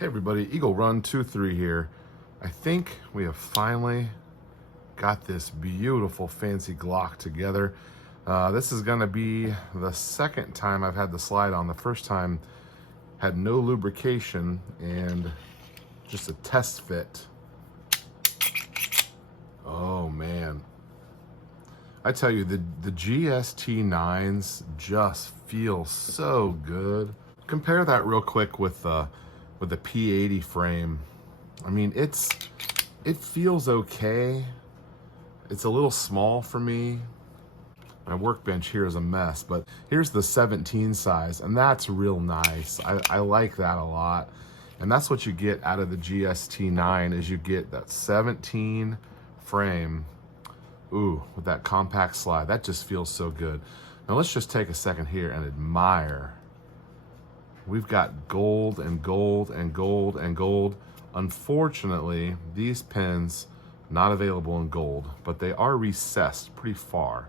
Hey everybody, Eagle Run 23 here. I think we have finally got this beautiful fancy Glock together. This is gonna be the second time I've had the slide on. The first time had no lubrication and just a test fit. Oh man. I tell you, the GST9s just feel so good. Compare that real quick with the P80 frame. I mean, it feels okay. It's a little small for me. My workbench here is a mess, but here's the 17 size, and that's real nice. I like that a lot. And that's what you get out of the GST9 is you get that 17 frame. Ooh, with that compact slide, that just feels so good. Now let's just take a second here and admire. We've got gold and gold and gold and gold. Unfortunately, these pins not available in gold, but they are recessed pretty far.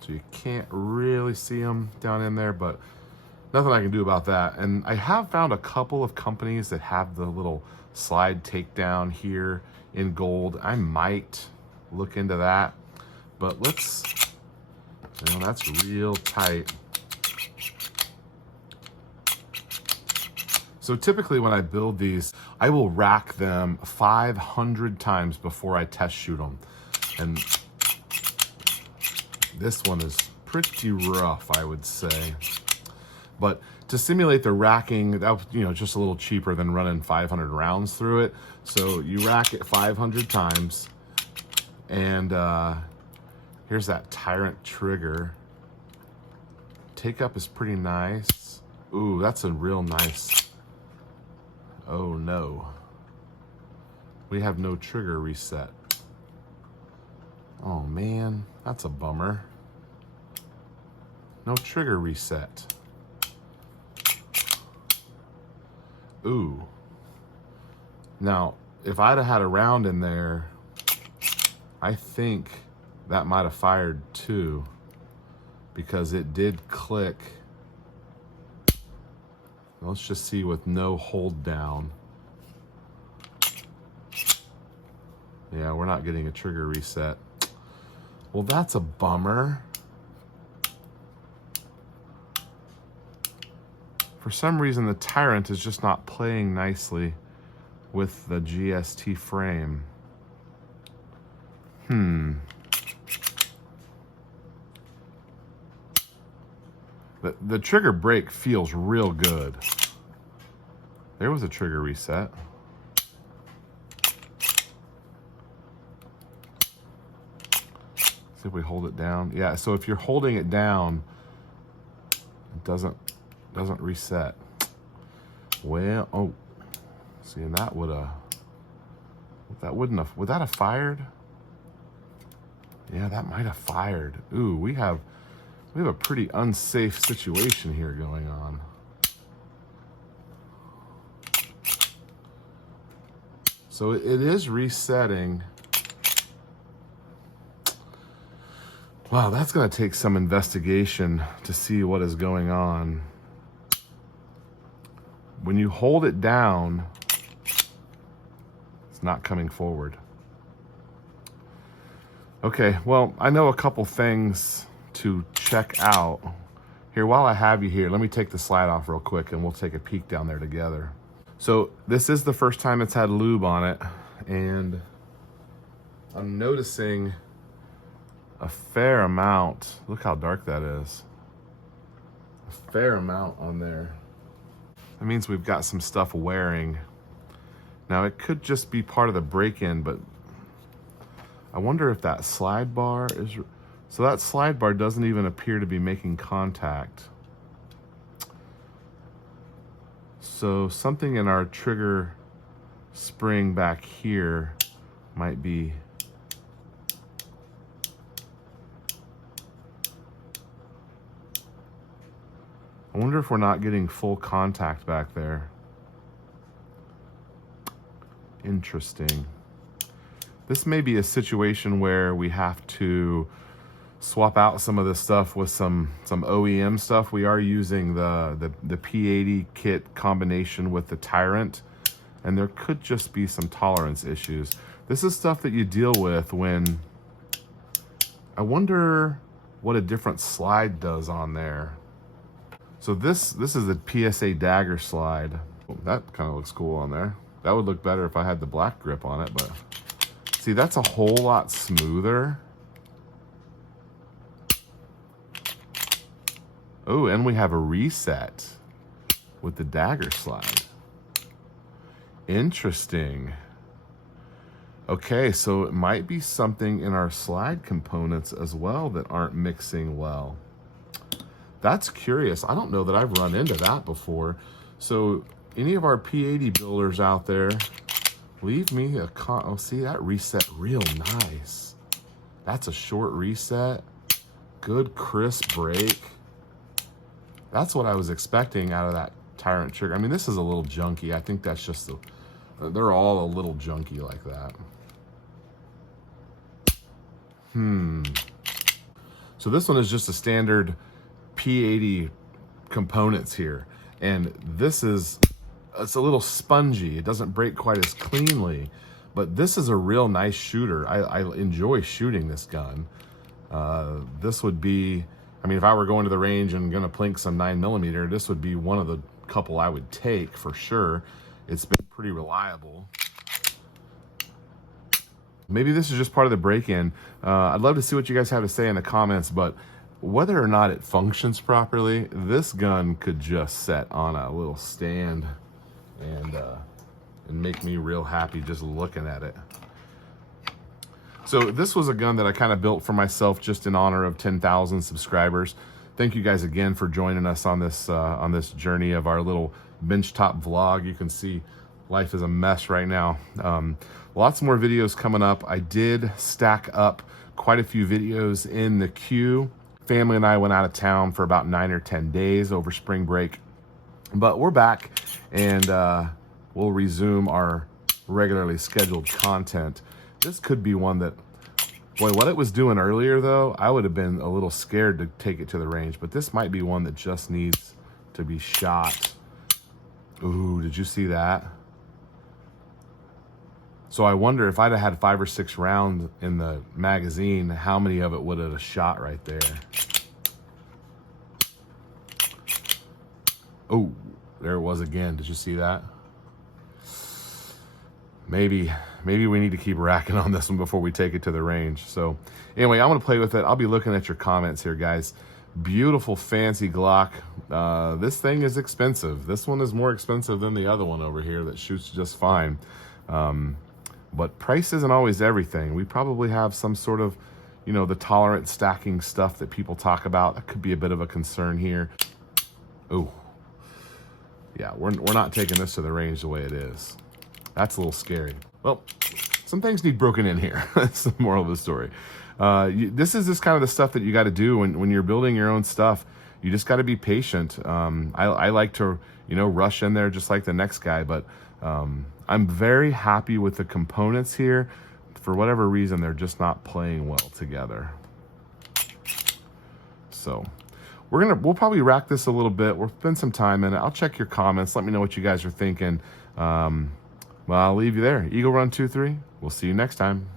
So you can't really see them down in there, but nothing I can do about that. And I have found a couple of companies that have the little slide takedown here in gold. I might look into that, but let's, that's real tight. So typically when I build these, I will rack them 500 times before I test shoot them. And this one is pretty rough, I would say. But to simulate the racking, that was, just a little cheaper than running 500 rounds through it. So you rack it 500 times. And here's that Tyrant trigger. Take up is pretty nice. Ooh, that's a real nice. Oh no. We have no trigger reset. Oh man, that's a bummer. No trigger reset. Ooh. Now, if I'd have had a round in there, I think that might have fired too, because it did click. Let's just see with no hold down. Yeah, we're not getting a trigger reset. Well, that's a bummer. For some reason, the Tyrant is just not playing nicely with the GST frame. The trigger break feels real good. There was a trigger reset. See if we hold it down. Yeah, so if you're holding it down, it doesn't reset. Well, oh, see, and that would have fired? Yeah, that might have fired. Ooh, we have a pretty unsafe situation here going on. So it is resetting. Wow, that's gonna take some investigation to see what is going on. When you hold it down, it's not coming forward. Okay, well, I know a couple things to check out. Here, while I have you here, let me take the slide off real quick and we'll take a peek down there together. So this is the first time it's had lube on it, and I'm noticing a fair amount. Look how dark that is. A fair amount on there. That means we've got some stuff wearing. Now it could just be part of the break-in, but I wonder if that slide bar is... So that slide bar doesn't even appear to be making contact. So something in our trigger spring back here might be... I wonder if we're not getting full contact back there. Interesting. This may be a situation where we have to swap out some of this stuff with some OEM stuff. We are using the P80 kit combination with the Tyrant. and there could just be some tolerance issues. This is stuff that you deal with when, I wonder what a different slide does on there. So this is the PSA dagger slide. That kind of looks cool on there. That would look better if I had the black grip on it, but see, that's a whole lot smoother. Oh, and we have a reset with the dagger slide. Interesting. Okay, so it might be something in our slide components as well that aren't mixing well. That's curious. I don't know that I've run into that before. So any of our P80 builders out there, leave me a oh, see, that reset real nice. That's a short reset. Good crisp break. That's what I was expecting out of that Tyrant trigger. I mean, this is a little junky. I think that's just they're all a little junky like that. So this one is just a standard P80 components here. And this is, it's a little spongy. It doesn't break quite as cleanly, but this is a real nice shooter. I enjoy shooting this gun. This would be, I mean, if I were going to the range and gonna plink some 9mm, this would be one of the couple I would take for sure. It's been pretty reliable. Maybe this is just part of the break-in. I'd love to see what you guys have to say in the comments, but whether or not it functions properly, this gun could just set on a little stand and make me real happy just looking at it. So this was a gun that I kind of built for myself just in honor of 10,000 subscribers. Thank you guys again for joining us on this journey of our little benchtop vlog. You can see life is a mess right now. Lots more videos coming up. I did stack up quite a few videos in the queue. Family and I went out of town for about 9 or 10 days over spring break, but we're back and we'll resume our regularly scheduled content. This could be one that, boy, what it was doing earlier though, I would have been a little scared to take it to the range, but this might be one that just needs to be shot. Ooh, did you see that? So I wonder if I'd have had 5 or 6 rounds in the magazine, how many of it would have shot right there? Oh, there it was again. Did you see that? Maybe we need to keep racking on this one before we take it to the range. So anyway, I'm gonna play with it. I'll be looking at your comments here, guys. Beautiful, fancy Glock. This thing is expensive. This one is more expensive than the other one over here that shoots just fine. But price isn't always everything. We probably have some sort of, you know, the tolerant stacking stuff that people talk about. That could be a bit of a concern here. Oh, yeah, we're not taking this to the range the way it is. That's a little scary. Well, some things need broken in here. That's the moral of the story. This is just kind of the stuff that you got to do when you're building your own stuff. You just got to be patient. I like to, you know, rush in there just like the next guy, but I'm very happy with the components here. For whatever reason, they're just not playing well together. So we'll probably rack this a little bit. We'll spend some time in it. I'll check your comments. Let me know what you guys are thinking. Well, I'll leave you there. Eagle Run 23. We'll see you next time.